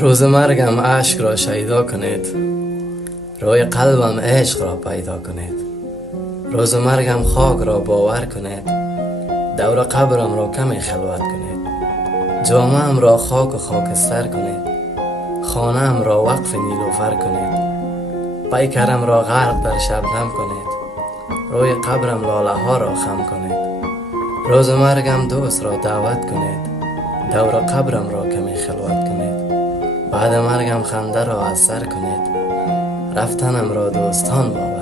روز مرگم اشک را شیدا کنید، روی قلبم عشق را پیدا کنید. روز مرگم خاک را باور کنید، دور قبرم را کمی خلوت کنید. جامه‌ام را خاک و خاکستر کنید، خانه‌ام را وقف نیلوفر کنید. پیکرم را غرق در شبنم کنید، روی قبرم لاله ها را خم کنید. روز مرگم دوست را دعوت کنید، دور قبرم را کمی خلوت کنید. بعد مرگم خنده را از سر کنید، رفتنم را دوستان باور